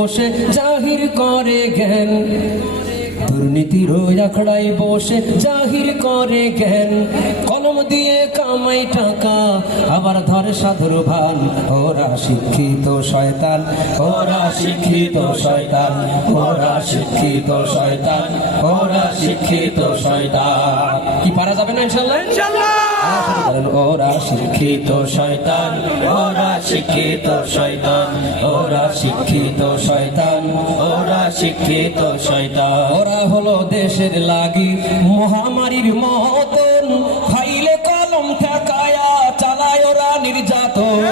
বসে জাহির করে জ্ঞান। দুর্নীতির ওই আখড়াই বসে, জাহির করে জ্ঞান। কলম দিয়ে কামাই টাকা, আবার ধরে সাধুর ভান। ওরা শিক্ষিত শয়তান, ওরা শিক্ষিত শয়তান, ওরা শিক্ষিত শয়তান, ওরা শিক্ষিত শয়তান। কি পারা যাবে না ইনশাল্লাহ। ওরা শিক্ষিত শয়তান, ওরা শিক্ষিত শয়তান, ওরা শিক্ষিত শয়তান, ওরা শিক্ষিত শয়তান। ওরা হলো দেশের লাগি। মহামারীর মতন ফাইলে কলম ঠেকায়া চালায় ওরা নির্যাতন।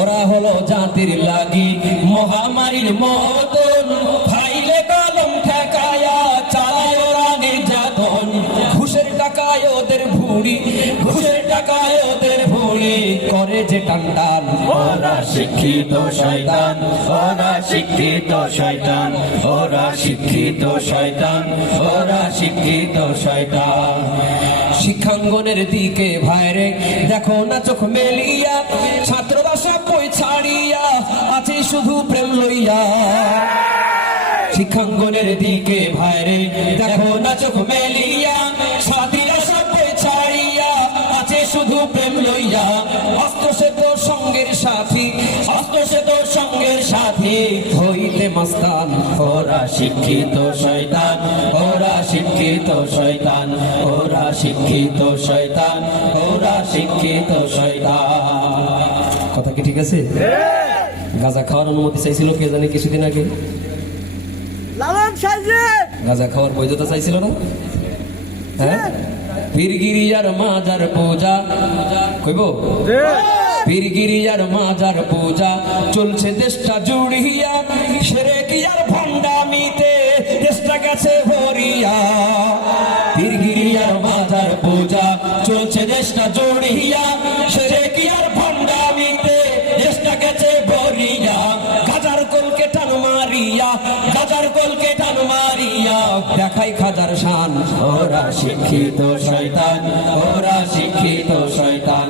ওরা হলো জাতির লাগি। মহামারীর মতন ফাইলে কলম ঠেকায়া চালায় ওরা নির্যাতন। ঘুষের টাকায় ওদের ভুড়ি, ঘুষের টাকায় ওদের ভুড়ি। করে যে টান টান ওরা শিক্ষিত শয়তান ওরা শিক্ষিত শয়তান ওরা শিক্ষিত শয়তান ওরা শিক্ষিত শয়তান। শিক্ষাঙ্গনের দিকে ভাইরে দেখো না চোখ মেলিয়া ছাত্ররা সব বই ছাড়িয়া আছে শুধু প্রেম লইয়া। শিক্ষাঙ্গনের দিকে ভাইরে দেখো না চোখ মেলিয়া প্রেম লইয়া অস্ত্র সঙ্গের সাথী অস্ত্র সঙ্গের সাথী হইতে মাস্তান। ওরা শিক্ষিত শয়তান ওরা শিক্ষিত শয়তান ওরা শিক্ষিত শয়তান ওরা শিক্ষিত শয়তান। কথা কি ঠিক আছে? গাঁজা খাওয়ার অনুমতি চাইছিল কে জানে কিছুদিন আগে? গাঁজা খাওয়ার বৈধতা চাইছিল না? হ্যাঁ? পীরগিরি আর মাজার পূজা। কইব? পীরগিরিয়ার মাজার পূজা। চলছে দেশটা জুড়িয়া সেরে কি আর ভণ্ডামিতে দেশটা গেছে ভরিয়া। পীরগিরিয়ার মাজার পূজা চলছে দেশটা জুড়িয়া দেখাই খাজার শান। ওরা শিক্ষিত শয়তান, ওরা শিক্ষিত শয়তান,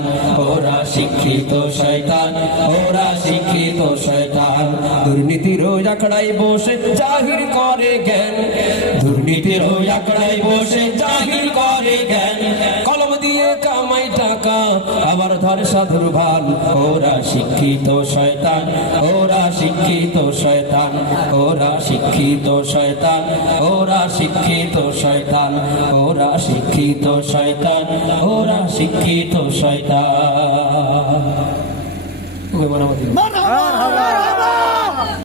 ওরা শিক্ষিত শয়তান, ওরা শিক্ষিত শয়তান। দুর্নীতি রোজ আকড়াই বসে জাহির করে জ্ঞান। দুর্নীতি রোজ আকড়াই বসে জাহির করে জ্ঞান। কলম দিয়ে কামাই টাকা আবার ধরে সাধুর ভান। ওরা শিক্ষিত শয়তান, ওরা শিক্ষিত শয়তান, ওরা শিক্ষিত শয়তান, ওরা শিক্ষিত শয়তান, ওরা শিক্ষিত শয়তান, ওরা শিক্ষিত শয়তান।